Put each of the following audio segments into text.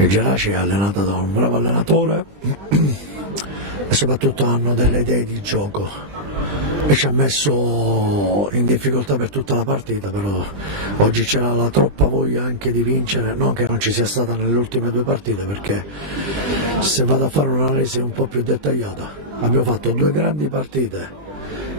Il Geraci è allenato da un bravo allenatore e soprattutto hanno delle idee di gioco e ci ha messo in difficoltà per tutta la partita, però oggi c'era la troppa voglia anche di vincere, non che non ci sia stata nelle ultime due partite, perché se vado a fare un'analisi un po' più dettagliata abbiamo fatto due grandi partite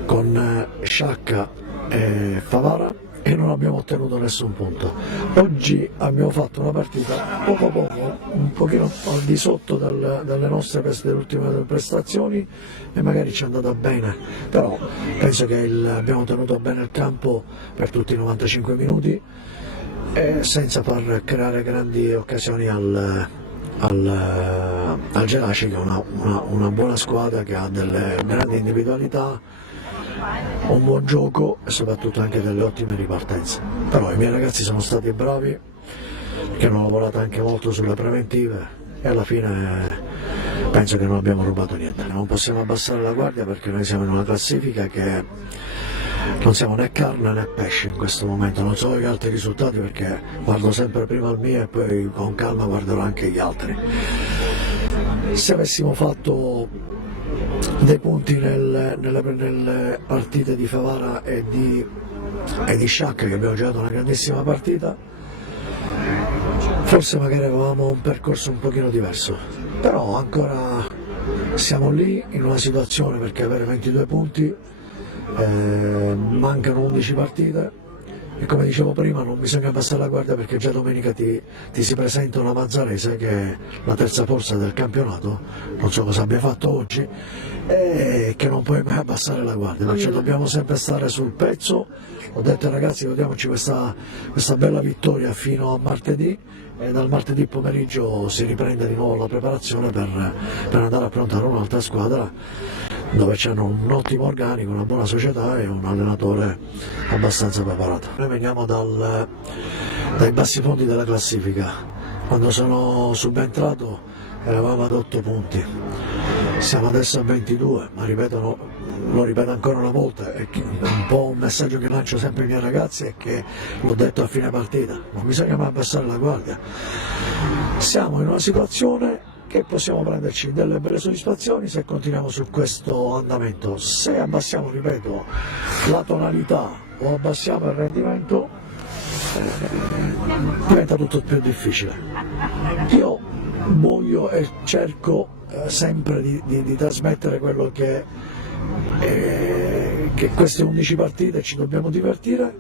con Sciacca e Favara e non abbiamo ottenuto nessun punto. Oggi abbiamo fatto una partita poco, un pochino al di sotto dalle nostre delle ultime prestazioni e magari ci è andata bene, però penso che abbiamo tenuto bene il campo per tutti i 95 minuti senza far creare grandi occasioni al Geraci, che è una buona squadra, che ha delle grandi individualità, un buon gioco e soprattutto anche delle ottime ripartenze. Però i miei ragazzi sono stati bravi, che hanno lavorato anche molto sulle preventive e alla fine penso che non abbiamo rubato niente. Non possiamo abbassare la guardia perché noi siamo in una classifica che non siamo né carne né pesce in questo momento. Non so gli altri risultati perché guardo sempre prima il mio e poi con calma guarderò anche gli altri. Se avessimo fatto dei punti nelle partite di Favara e di Sciacca, che abbiamo giocato una grandissima partita, forse magari avevamo un percorso un pochino diverso, però ancora siamo lì in una situazione, perché avere 22 punti, mancano 11 partite e come dicevo prima non bisogna abbassare la guardia, perché già domenica ti si presenta una Mazzarese che è la terza forza del campionato, non so cosa abbia fatto oggi, e che non puoi mai abbassare la guardia, perciò dobbiamo sempre stare sul pezzo. Ho detto ai ragazzi, godiamoci questa bella vittoria fino a martedì e dal martedì pomeriggio si riprende di nuovo la preparazione per andare a affrontare un'altra squadra dove c'hanno un ottimo organico, una buona società e un allenatore abbastanza preparato. Noi veniamo dai bassi fondi della classifica. Quando sono subentrato eravamo ad 8 punti, siamo adesso a 22, ma lo ripeto ancora una volta, è un po' un messaggio che lancio sempre ai miei ragazzi, è che l'ho detto a fine partita, non bisogna mai abbassare la guardia. Siamo in una situazione che possiamo prenderci delle belle soddisfazioni se continuiamo su questo andamento. Se abbassiamo, ripeto, la tonalità o abbassiamo il rendimento, diventa tutto più difficile. Io voglio e cerco sempre di trasmettere quello che queste 11 partite ci dobbiamo divertire,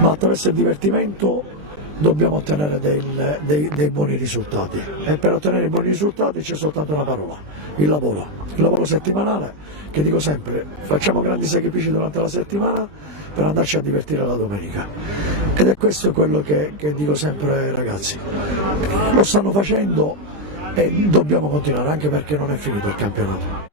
ma attraverso il divertimento dobbiamo ottenere dei buoni risultati, e per ottenere i buoni risultati c'è soltanto una parola: il lavoro settimanale, che dico sempre, facciamo grandi sacrifici durante la settimana per andarci a divertire la domenica, ed è questo quello che dico sempre ai ragazzi. Lo stanno facendo e dobbiamo continuare, anche perché non è finito il campionato.